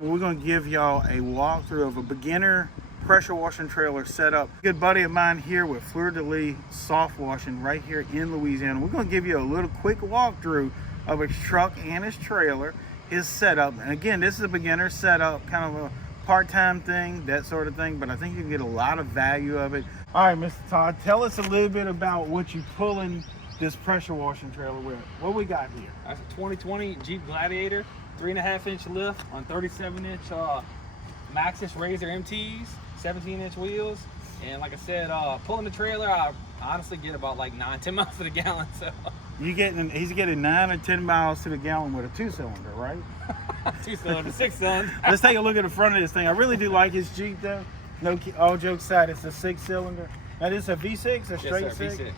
We're going to give y'all a walkthrough of a beginner pressure washing trailer setup. Good buddy of mine here with Fleur de Lis soft washing right here in Louisiana. We're going to give you a little quick walkthrough of his truck and his trailer, his setup. And again, this is a beginner setup, kind of a part-time thing, that sort of thing, but I think you can get a lot of value of it. All right, Mr. Todd, tell us a little bit about what you're pulling this pressure washing trailer with. What we got here? That's a 2020 Jeep Gladiator, 3.5-inch lift on 37-inch Maxxis Razor MTs, 17-inch wheels. And like I said, pulling the trailer, I honestly get about like 9-10 miles to the gallon. So he's getting 9 or 10 miles to the gallon with a 2-cylinder, right? 2-cylinder, 6-cylinder. Let's take a look at the front of this thing. I really do like his Jeep though. No, all jokes aside, it's a 6-cylinder. Now this is a V6, a straight yes, sir, 6? V6.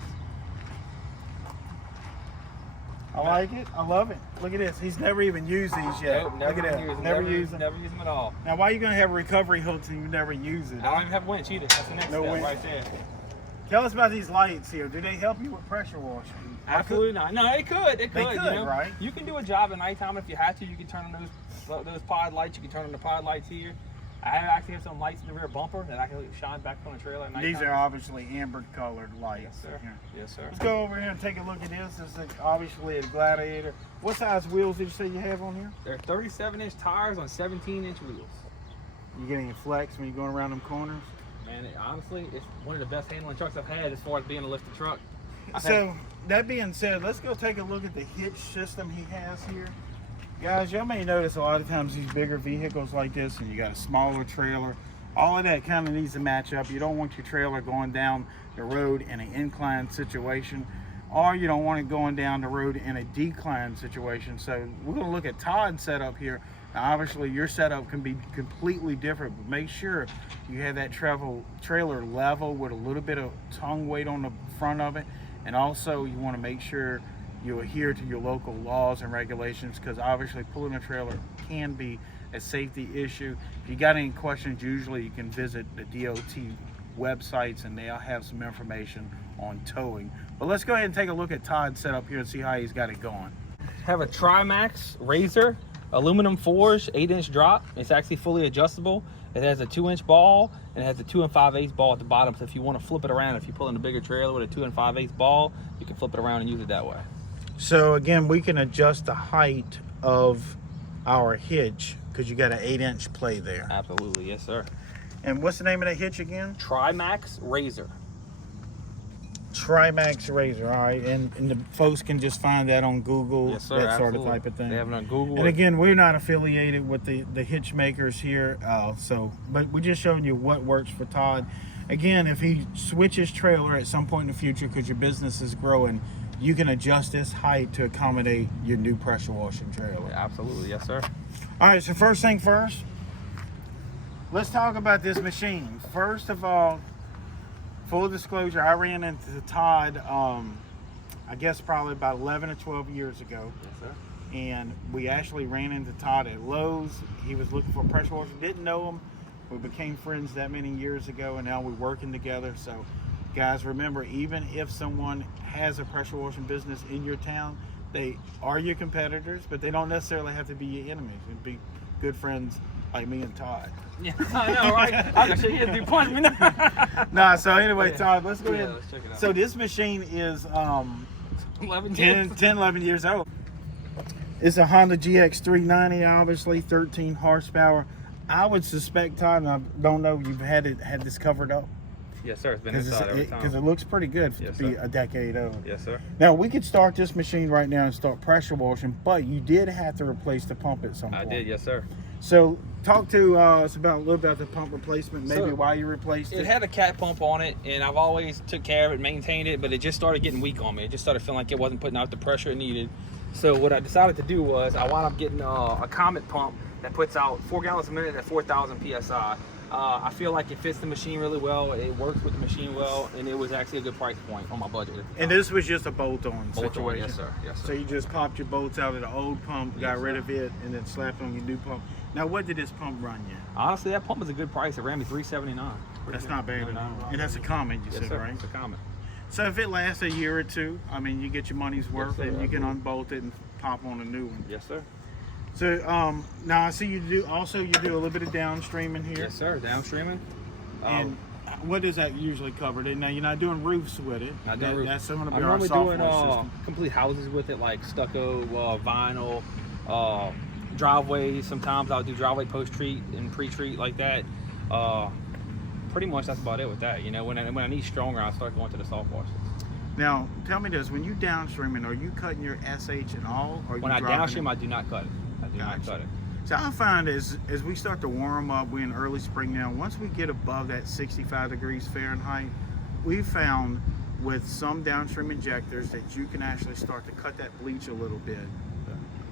I like it. I love it. Look at this. He's never even used these yet. Nope, never Look at that. Never used them. Never use them at all. Now, why are you going to have recovery hooks and you never use it? I don't even have a winch either. That's the next step winch. right there. Tell us about these lights here. Do they help you with pressure washing? Absolutely not. No, it could. It could. They could, you know? right? You can do a job at nighttime if you had to. You can turn on those pod lights. You can turn on the pod lights here. I actually have some lights in the rear bumper that I can shine back on the trailer at nighttime. These are obviously amber colored lights. Yes, sir. Here. Yes, sir. Let's go over here and take a look at this. This is obviously a Gladiator. What size wheels did you say you have on here? They're 37-inch tires on 17-inch wheels. You get any flex when you're going around them corners? Man, honestly, it's one of the best handling trucks I've had as far as being a lifted truck. So, that being said, let's go take a look at the Hitch system he has here. Guys, y'all may notice a lot of times these bigger vehicles like this, and you got a smaller trailer, all of that kind of needs to match up. You don't want your trailer going down the road in an inclined situation, or you don't want it going down the road in a declined situation. So we're going to look at Todd's setup here. Now, obviously, your setup can be completely different, but make sure you have that trailer level with a little bit of tongue weight on the front of it. And also, you want to make sure you adhere to your local laws and regulations, because obviously pulling a trailer can be a safety issue. If you got any questions, usually you can visit the DOT websites and they'll have some information on towing. But let's go ahead and take a look at Todd's setup here and see how he's got it going. Have a Trimax Razor aluminum forged 8-inch drop. It's actually fully adjustable. It has a 2-inch ball and it has a 2 5/8 ball at the bottom. So if you want to flip it around, if you pull in a bigger trailer with a 2 5/8 ball, you can flip it around and use it that way. So again, we can adjust the height of our hitch because you got an 8-inch play there. Absolutely, yes, sir. And what's the name of that hitch again? Trimax Razor. Trimax Razor, all right. And the folks can just find that on Google, yes, sir, that sort absolutely. of type of thing. They have it on Google. And again, we're not affiliated with the hitch makers here, but we're just showing you what works for Todd. Again, if he switches trailer at some point in the future because your business is growing, you can adjust this height to accommodate your new pressure washing trailer. Yeah, absolutely, yes, sir. All right, so first thing first, let's talk about this machine. First of all, full disclosure, I ran into Todd, I guess probably about 11 or 12 years ago. Yes, sir. And we actually ran into Todd at Lowe's. He was looking for a pressure washer, didn't know him. We became friends that many years ago, and now we're working together. So guys, remember, even if someone has a pressure washing business in your town, they are your competitors, but they don't necessarily have to be your enemies. They'd be good friends like me and Todd. Yeah, I know, right? I'm gonna show you how to punch me. Nah, so anyway, Yeah. Todd, let's go ahead. Let's check it out. So this machine is 11 years old. It's a Honda GX390, obviously, 13 horsepower. I would suspect, Todd, and I don't know, you've had this covered up? Yes, sir. It's been inside every time. Because it looks pretty good Yes, to be sir. a decade old. Yes, sir. Now, we could start this machine right now and start pressure washing, but you did have to replace the pump at some point. I did, yes, sir. So talk to us about a little about the pump replacement, maybe So, why you replaced it. It had a cat pump on it, and I've always took care of it, maintained it, but it just started getting weak on me. It just started feeling like it wasn't putting out the pressure it needed. So what I decided to do was I wound up getting a Comet pump that puts out 4 gallons a minute at 4,000 PSI. I feel like it fits the machine really well. It works with the machine well, and it was actually a good price point on my budget. And this was just a bolt-on Bolt-on, situation. yes, sir. Yes, sir. So you just popped your bolts out of the old pump, got Yes, rid sir. of it, and then slapped on your new pump. Now, what did this pump run you? Honestly, that pump was a good price. It ran me $379. That's not bad at all. And that's a Comet, you Yes, said, sir. right? It's a Comet. So if it lasts a year or two, I mean, you get your money's worth, sir, and you can absolutely. unbolt it and pop on a new one. Yes, sir. So now I see you do a little bit of downstreaming here. Yes, sir. Downstreaming. And what does that usually cover? Now you're not doing roofs with it. Not doing roofs. That's going to be I'm our normally software doing system. complete houses with it, like stucco, vinyl, driveways. Sometimes I'll do driveway post-treat and pre-treat like that. Pretty much that's about it with that. You know, when I need stronger, I start going to the soft washes. Now, tell me this: when you downstreaming, are you cutting your SH at all? Or When I downstream, I do not cut it. I do not Gotcha. cut it. So I find as we start to warm up, we're in early spring now. Once we get above that 65 degrees Fahrenheit, we found with some downstream injectors that you can actually start to cut that bleach a little bit,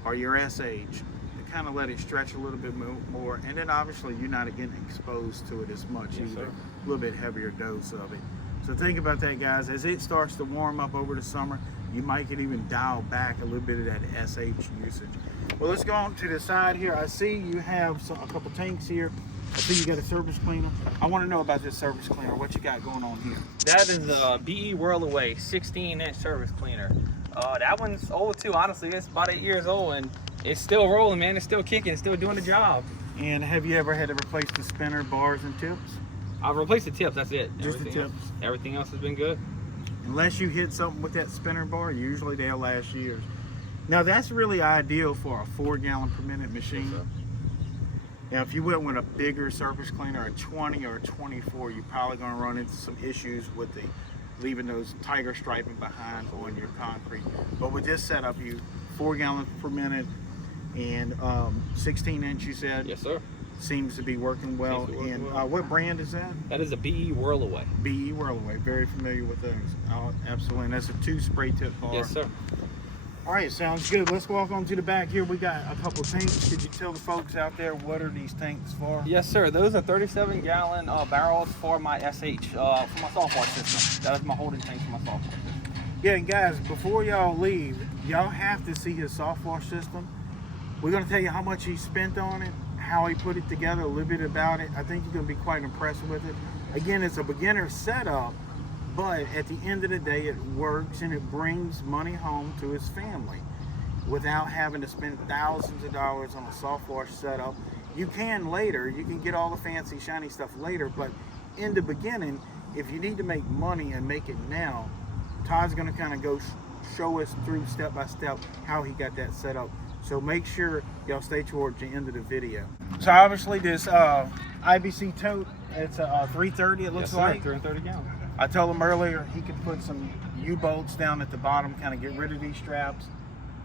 or your SH, to kind of let it stretch a little bit more. And then obviously you're not getting exposed to it as much. Yes, either. sir. A little bit heavier dose of it. So think about that, guys. As it starts to warm up over the summer, you might can even dial back a little bit of that SH usage. Well, let's go on to the side here. I see you have a couple tanks here. I see you got a surface cleaner. I want to know about this surface cleaner. What you got going on here? That is a BE Whirlaway 16-inch surface cleaner. That one's old too. Honestly, it's about 8 years old and it's still rolling, man. It's still kicking. It's still doing the job. And have you ever had to replace the spinner, bars, and tips? I've replaced the tips. That's it. Just the tips. Everything else has been good. Unless you hit something with that spinner bar, usually they'll last years. Now that's really ideal for a 4 gallon per minute machine. Yes, sir. Now if you went with a bigger surface cleaner, a 20 or a 24, you're probably going to run into some issues with leaving those tiger striping behind on your concrete. But with this setup, you 4 gallons per minute and 16 inch, you said? Yes, sir. Seems to be working well. Seems to be working And well. what brand is that? That is a BE Whirlaway. BE Whirlaway. Very familiar with those. Absolutely. And that's a 2 spray tip bar. Yes, sir. All right, sounds good. Let's walk on to the back here. We got a couple tanks. Could you tell the folks out there what are these tanks for? Yes, sir. Those are 37-gallon barrels for my SH, for my software system. That is my holding tank for my software system. Yeah, and guys, before y'all leave, y'all have to see his software system. We're going to tell you how much he spent on it, how he put it together, a little bit about it. I think you're going to be quite impressed with it. Again, it's a beginner setup, but at the end of the day, it works and it brings money home to his family without having to spend thousands of dollars on a software setup. You can later, you can get all the fancy, shiny stuff later, but in the beginning, if you need to make money and make it now, Todd's going to kind of go show us through step by step how he got that set up. So make sure y'all stay towards the end of the video. So obviously this IBC tote, it's a 330 it looks Yes, sir. like. 330 gallons. I told him earlier he could put some U-bolts down at the bottom, kind of get rid of these straps,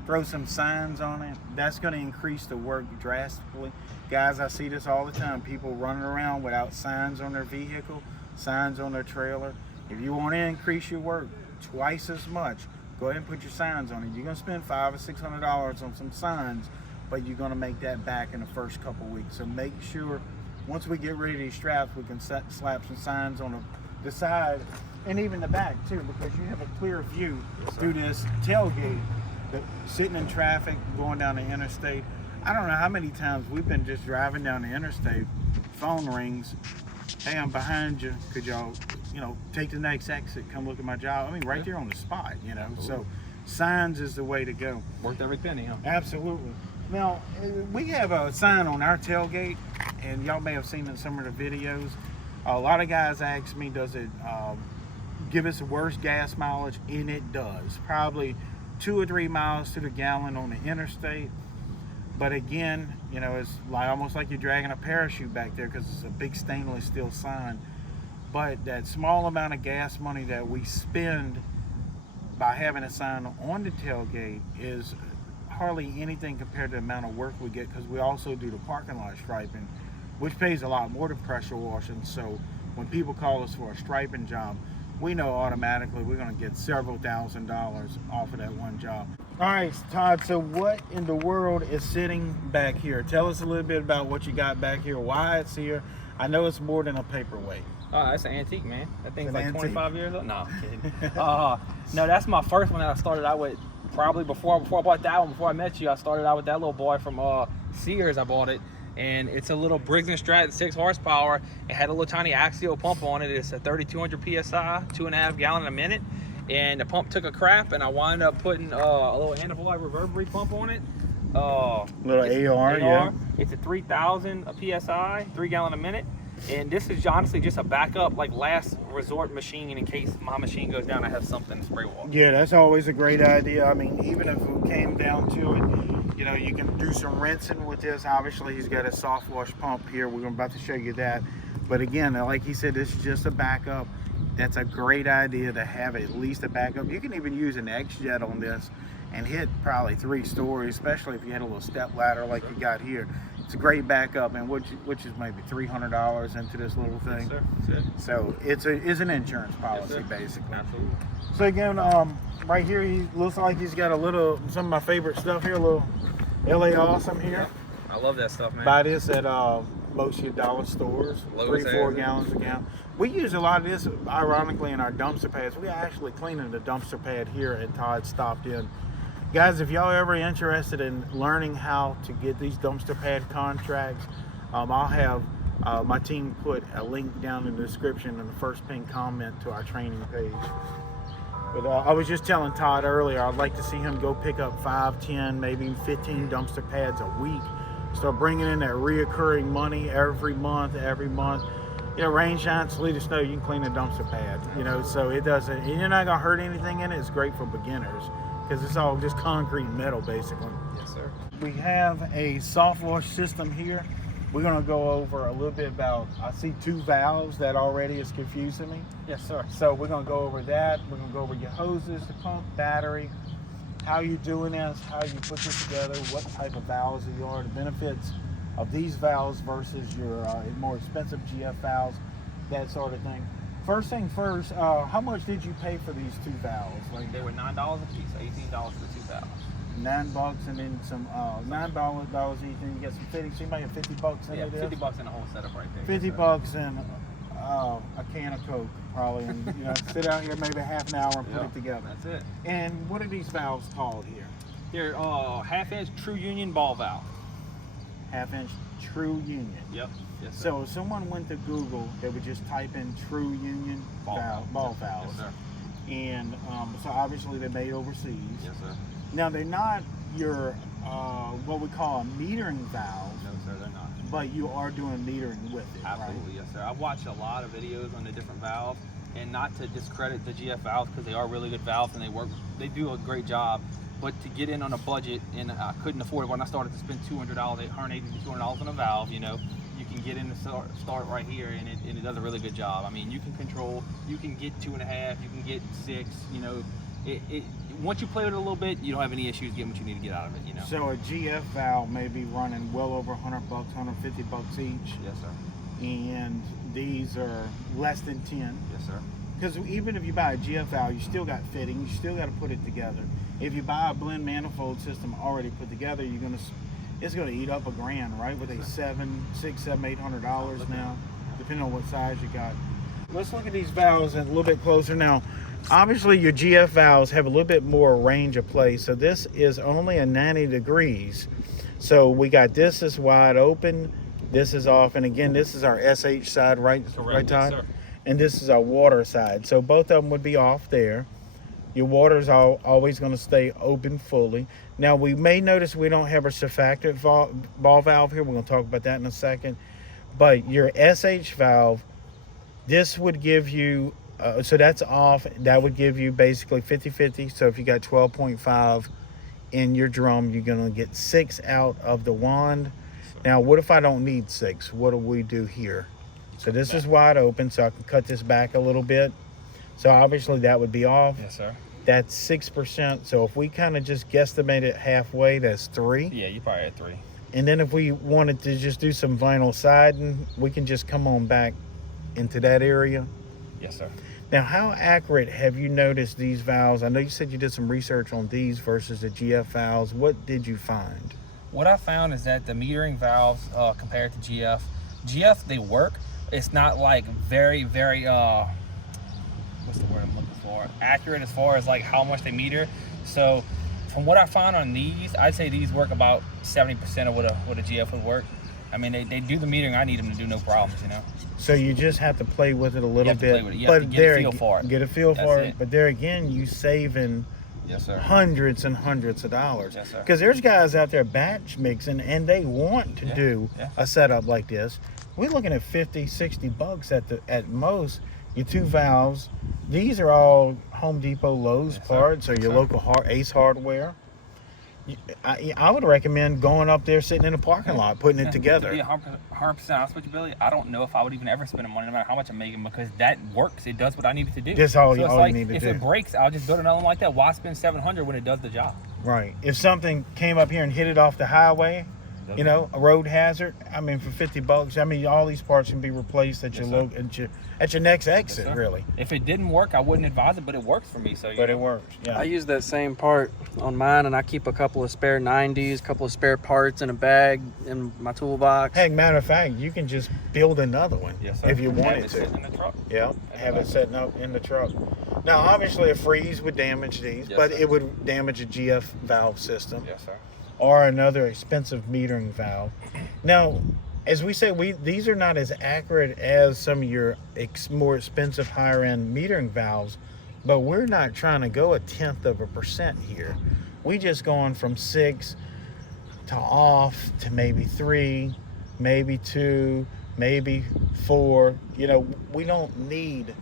throw some signs on it. That's going to increase the work drastically. Guys, I see this all the time. People running around without signs on their vehicle, signs on their trailer. If you want to increase your work twice as much, go ahead and put your signs on it. You're going to spend $500 or $600 on some signs, but you're going to make that back in the first couple weeks. So make sure once we get rid of these straps, we can slap some signs on the side and even the back too, because you have a clear view through this tailgate. Sitting in traffic, going down the interstate. I don't know how many times we've been just driving down the interstate, phone rings, hey, I'm behind you, could y'all, take the next exit, come look at my job. I mean, right there on the spot, So signs is the way to go. Worth every penny, huh? Absolutely. Now, we have a sign on our tailgate, and y'all may have seen in some of the videos. A lot of guys ask me, does it give us the worst gas mileage? And it does. Probably 2 or 3 miles to the gallon on the interstate. But again, it's almost like you're dragging a parachute back there because it's a big stainless steel sign. But that small amount of gas money that we spend by having a sign on the tailgate is hardly anything compared to the amount of work we get, because we also do the parking lot striping, which pays a lot more than pressure washing. So when people call us for a striping job, we know automatically we're going to get several $1,000s off of that one job. All right, Todd, so what in the world is sitting back here? Tell us a little bit about what you got back here, why it's here. I know it's more than a paperweight. That's an antique, man. That thing's like antique. 25 years old. No, I'm kidding. No, that's my first one that I started out with. Probably before I bought that one, before I met you, I started out with that little boy from Sears. I bought it. And it's a little Briggs & Stratton 6 horsepower. It had a little tiny axial pump on it. It's a 3,200 PSI, 2.5 gallon a minute. And the pump took a crap, and I wound up putting a little anti-void reverberate pump on it. little AR, yeah. It's a 3,000 PSI, 3 gallon a minute. And this is honestly just a backup, like last resort machine in case my machine goes down. I have something to spray water. Yeah, that's always a great idea. I mean, even if it came down to it, you know, you can do some rinsing with this. Obviously, he's got a soft wash pump here. We're about to show you that. But again, like he said, this is just a backup. That's a great idea to have at least a backup. You can even use an X-Jet on this and hit probably 3 stories, especially if you had a little step ladder like you got here. It's a great backup, and which is maybe $300 into this little thing. Yes, sir. So it's an insurance policy, basically. Absolutely. So again, right here he looks like he's got some of my favorite stuff here, a little LA Awesome here. I love that stuff, man. Buy this at most of your dollar stores, 3-4 gallons a gallon. We use a lot of this, ironically, in our dumpster pads. We actually cleaning the dumpster pad here at Todd stopped in. Guys, if y'all ever interested in learning how to get these dumpster pad contracts, I'll have my team put a link down in the description in the first pinned comment to our training page. But I was just telling Todd earlier, I'd like to see him go pick up 5, 10, maybe 15 dumpster pads a week. Start bringing in that reoccurring money every month. You know, rain, shine, sleet, or snow, you can clean a dumpster pad. You know, so it doesn't, and you're not gonna hurt anything in it. It's great for beginners because it's all just concrete and metal, basically. Yes, sir. We have a soft wash system here. We're gonna go over a little bit about, I see 2 valves that already is confusing me. Yes, sir. So we're gonna go over that. We're gonna go over your hoses, the pump, battery, how you doing this, how you put this together, what type of valves you are, the benefits of these valves versus your more expensive GF valves, that sort of thing. First thing first, how much did you pay for these 2 valves? Like, They were $9 a piece, $18 for the 2 valves. $9 and then some $9 each, and you get some fittings. So you might have $50 in Yeah, it. $50 in the whole setup right there. $50 and a can of Coke probably, and you know, sit out here maybe half an hour and put it together. That's it. And what are these valves called here? They're 1/2-inch true union ball valve. 1/2-inch true union. Yep. Yes, sir. So if someone went to Google, they would just type in true union ball valves. Yes, sir. And so obviously they're made overseas. Yes, sir. Now they're not your what we call a metering valve, No, sir, they're not. but you are doing metering with it. Absolutely, right? yes, sir. I've watched a lot of videos on the different valves, and not to discredit the GF valves because they are really good valves and they do a great job. But to get in on a budget, and I couldn't afford it when I started to spend $200, $180 to $200 on a valve, you know, you can get in the start right here, and it does a really good job. I mean, you can control, you can get 2.5, you can get 6, you know, once you play with it a little bit, you don't have any issues getting what you need to get out of it, you know. So a GF valve may be running well over $100, $150 each. Yes, sir. And these are less than 10. Yes, sir. Because even if you buy a GF valve, you still got fitting, you still got to put it together. If you buy a blend manifold system already put together, it's gonna eat up $1,000, right? With a $800 now, depending on what size you got. Let's look at these valves a little bit closer now. Obviously, your GF valves have a little bit more range of play. So this is only a 90 degrees. So we got this is wide open, this is off, and again, this is our SH side, right? Correct. Right, Todd? Yes, sir. And this is our water side. So both of them would be off there. Your water's always going to stay open fully. Now, we may notice we don't have a surfactant ball valve here. We're going to talk about that in a second. But your SH valve, this would give you, so that's off. That would give you basically 50-50. So if you got 12.5 in your drum, you're going to get 6 out of the wand. Now, what if I don't need 6? What do we do here? So this is wide open, so I can cut this back a little bit. So obviously that would be off. Yes, sir. That's 6%. So if we kind of just guesstimate it halfway, that's 3. Yeah, you probably had 3. And then if we wanted to just do some vinyl siding, we can just come on back into that area. Yes, sir. Now, how accurate have you noticed these valves? I know you said you did some research on these versus the GF valves. What did you find? What I found is that the metering valves compared to GF, they work. It's not like very, what's the word I'm looking for? Accurate as far as like how much they meter. So from what I found on these, I'd say these work about 70% of what a GF would work. I mean, they do the metering I need them to do, no problems, you know. So you just have to play with it a little bit. You have to get a feel for it. Get a feel for it. it. But there again, you saving Yes, sir. Hundreds and hundreds of dollars. Yes, sir. Because there's guys out there batch mixing and they want to do a setup like this. We're looking at 50, 60 bucks at most. Your 2 valves. These are all Home Depot, Lowe's parts, or your local Ace Hardware. I would recommend going up there, sitting in a parking lot, putting it together. To be 100% honest with you, Billy, I don't know if I would even ever spend the money, no matter how much I'm making, because that works. It does what I need it to do. That's all, so it's all like, you need to if do. it breaks, I'll just build another one like that. Why spend $700 when it does the job? Right. If something came up here and hit it off the highway, you know, a road hazard, I mean, for 50 bucks, I mean, all these parts can be replaced at your next exit, really. If it didn't work, I wouldn't advise it, but it works for me. So, but it works, yeah. I use that same part on mine, and I keep a couple of spare 90s, a couple of spare parts in a bag in my toolbox. Heck, matter of fact, you can just build another one if you wanted to. In the truck. Yeah, have it setting up in the truck. Now, obviously, a freeze would damage these, but it would damage a GF valve system. Yes, sir. Or another expensive metering valve. Now, as we say, these are not as accurate as some of your more expensive higher-end metering valves, but we're not trying to go 0.1% here. We just going from 6 to off to maybe 3, maybe 2, maybe 4. You know, we don't need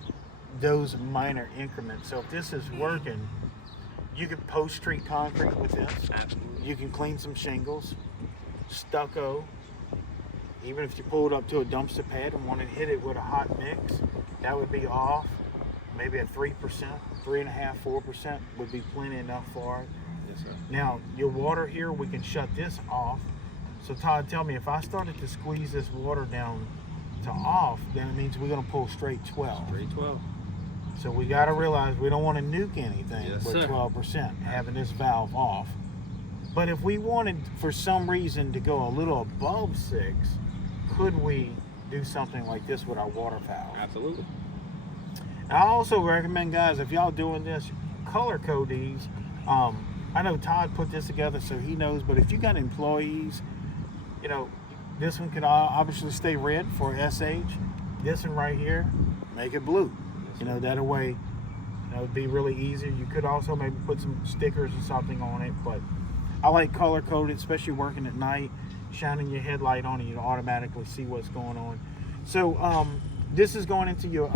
those minor increments. So if this is working, you can post-treat concrete with this. Absolutely. You can clean some shingles, stucco. Even if you pulled up to a dumpster pad and wanted to hit it with a hot mix, that would be off. Maybe at 3%, 3.5%, 4% would be plenty enough for it. Yes, sir. Now, your water here, we can shut this off. So Todd, tell me, if I started to squeeze this water down to off, then it means we're gonna pull straight 12. Straight 12. So we gotta realize we don't wanna nuke anything Yes, with sir. 12%, having this valve off. But if we wanted, for some reason, to go a little above 6, could we do something like this with our water valve? Absolutely. I also recommend, guys, if y'all doing this, color code these. I know Todd put this together so he knows, but if you got employees, you know, this one can obviously stay red for SH. This one right here, make it blue. You know, that way, it would be really easy. You could also maybe put some stickers or something on it, but I like color coded, especially working at night, shining your headlight on it, you automatically see what's going on. So this is going into your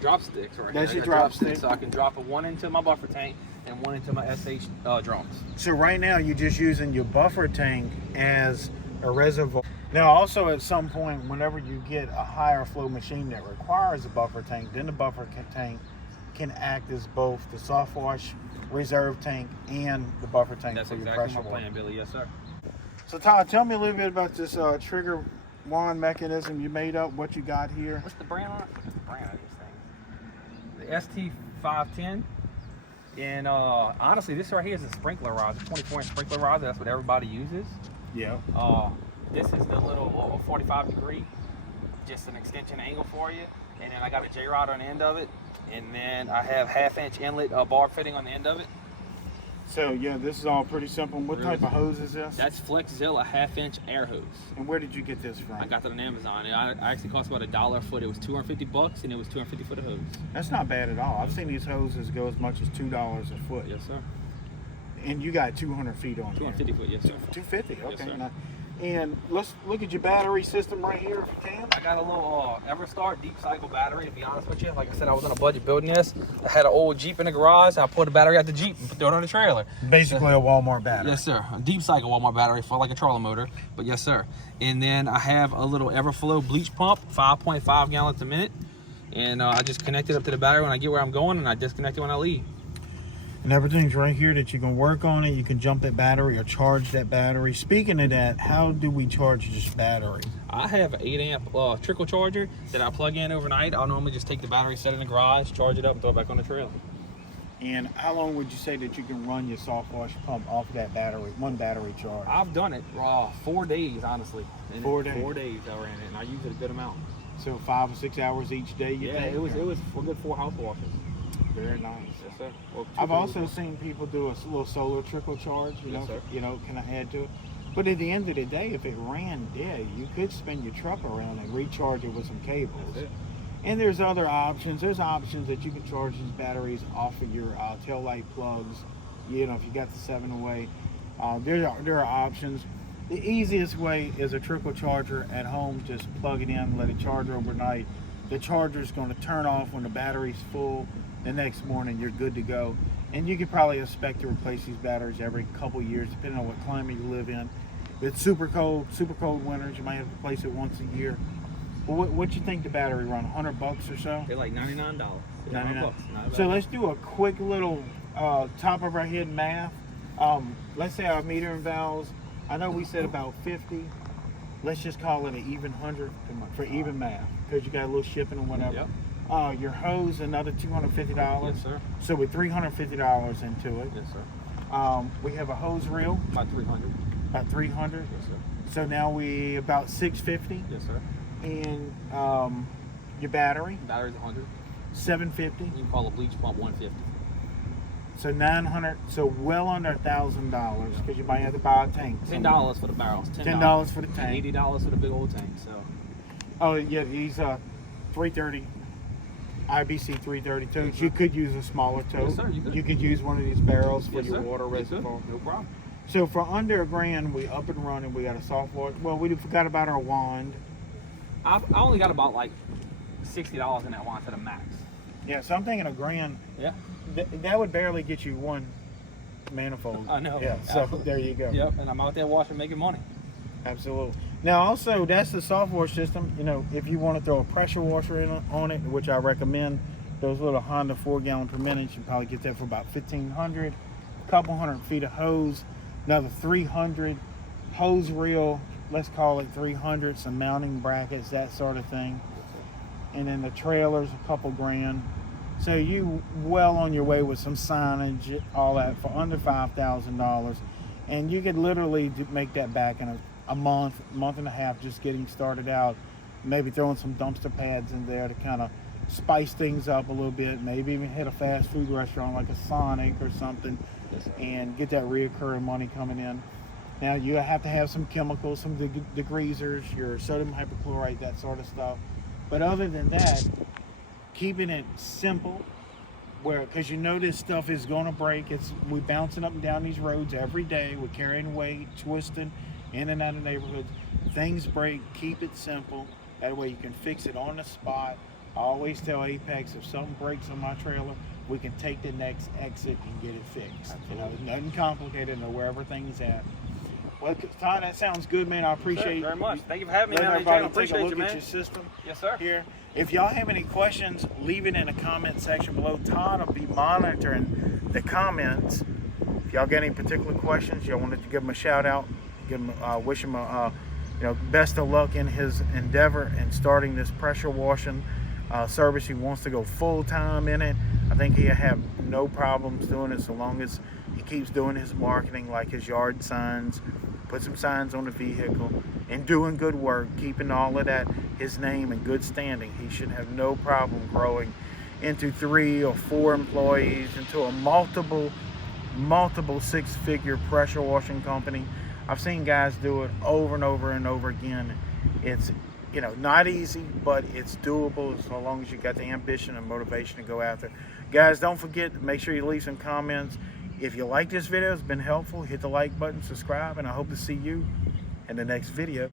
drop sticks right That's here. your drop stick. So I can drop one into my buffer tank and one into my SH drums. So right now you're just using your buffer tank as a reservoir. Now also at some point, whenever you get a higher flow machine that requires a buffer tank, then the buffer tank can act as both the soft wash reserve tank and the buffer tank That's for your exactly pressure my water. plan, Billy. Yes, sir. So Todd, tell me a little bit about this trigger wand mechanism you made up, what you got here. What's the brand on it? What's the brand on these things? The ST510. And honestly, this right here is a sprinkler rod, a 24-inch sprinkler rod. That's what everybody uses. Yeah. This is the little 45 degree, just an extension angle for you. And then I got a J-rod on the end of it. And then I have 1/2-inch inlet bar fitting on the end of it. So yeah, this is all pretty simple. What type of hose is this? That's FlexZilla 1/2-inch air hose. And where did you get this from? I got that on Amazon. It actually cost about $1 a foot. It was $250 and it was $250 for the hose. That's not bad at all. I've seen these hoses go as much as $2 a foot. Yes, sir. And you got 200 feet on 250 foot, yes, sir. 250, okay. Yes, sir. Now, and let's look at your battery system right here if you can. I got a little Everstar deep cycle battery, to be honest with you. Like I said, I was on a budget building this. I had an old Jeep in the garage. I pulled the battery out the Jeep and threw it on the trailer. Basically a Walmart battery. Yes, sir. A deep cycle Walmart battery for like a trolling motor. But yes, sir. And then I have a little Everflow bleach pump, 5.5 gallons a minute. And I just connect it up to the battery when I get where I'm going, and I disconnect it when I leave. And everything's right here that you can work on it. You can jump that battery or charge that battery. Speaking of that, how do we charge this battery? I have an 8-amp trickle charger that I plug in overnight. I'll normally just take the battery, set it in the garage, charge it up, and throw it back on the trailer. And how long would you say that you can run your soft wash pump off that battery, one battery charge? I've done it 4 days, honestly. And 4 days? 4 days I ran it, and I use it a good amount. So 5 or 6 hours each day, you think? It was a good 4 house washes. Very nice. Yes, sir. Well, I've also seen people do a little solar trickle charge, Yes, sir. can I add to it? But at the end of the day, if it ran dead, you could spin your truck around and recharge it with some cables. That's it. And there's other options. There's options that you can charge these batteries off of your taillight plugs you know, if you got the 7-way, there are options. The easiest way is a trickle charger at home. Just plug it in, let it charge overnight. The charger is going to turn off when the battery's full. The next morning, you're good to go. And you could probably expect to replace these batteries every couple years, depending on what climate you live in. If it's super cold winters, you might have to replace it once a year. Well, what you think the battery run? $100 or so? They're like $99. $99. So let's do a quick little top of our head math. Let's say our metering valves, I know we said about 50. Let's just call it an even 100 for even math, because you got a little shipping or whatever. Yep. Your hose, another $250. Yes, sir. So with $350 into it. Yes, sir. We have a hose reel. About 300. About 300. Yes, sir. So now we about 650. Yes, sir. And your battery. Battery's 100. 750. You can call a bleach pump 150. So 900. So well under $1,000, because you might have to buy a tank. $10 for the barrels. $10 for the tank. $80 for the big old tank. So. Oh yeah, these 330. IBC 332. You could use a smaller tote. Yes, sir, you could. use one of these barrels for Yes, your sir. water Yes, sir. reservoir. No problem. So for under $1,000, we up and running. We got a soft water. Well, we forgot about our wand. I only got about like $60 in that wand to the max. Yeah, so I'm thinking $1,000. Yeah. That would barely get you one manifold. I know. Yeah. So there you go. Yep. And I'm out there washing, making money. Absolutely. Now also, that's the soft wash system. You know, if you want to throw a pressure washer in on it, which I recommend, those little Honda 4-gallon per minute, you can probably get that for about $1,500. A couple hundred feet of hose, another 300. Hose reel, let's call it 300. Some mounting brackets, that sort of thing. And then the trailers, a couple grand. So you well on your way with some signage, all that, for under $5,000. And you could literally make that back in a month and a half, just getting started out. Maybe throwing some dumpster pads in there to kind of spice things up a little bit. Maybe even hit a fast food restaurant like a Sonic or something, and get that reoccurring money coming in. Now you have to have some chemicals, some degreasers, your sodium hypochlorite, that sort of stuff. But other than that, keeping it simple, because you know this stuff is going to break. We're bouncing up and down these roads every day. We're carrying weight, twisting in and out of neighborhoods. Things break. Keep it simple. That way you can fix it on the spot. I always tell Apex, if something breaks on my trailer, we can take the next exit and get it fixed. You know, nothing complicated, know where everything's at. Well, Todd, that sounds good, man. I appreciate you very much. Thank you for having me, man. Everybody I appreciate take a look you, at man. your system. Yes, sir. Here. If y'all have any questions, leave it in the comment section below. Todd will be monitoring the comments. If y'all got any particular questions, y'all wanted to give him a shout out, wish him best of luck in his endeavor in starting this pressure washing service. He wants to go full time in it. I think he'll have no problems doing it so long as he keeps doing his marketing, like his yard signs, put some signs on the vehicle, and doing good work, keeping all of that, his name in good standing. He should have no problem growing into 3 or 4 employees, into a multiple six-figure pressure washing company. I've seen guys do it over and over and over again. It's not easy, but it's doable as long as you got the ambition and motivation to go after. Guys, don't forget to make sure you leave some comments. If you like this video, it's been helpful, hit the like button, subscribe, and I hope to see you in the next video.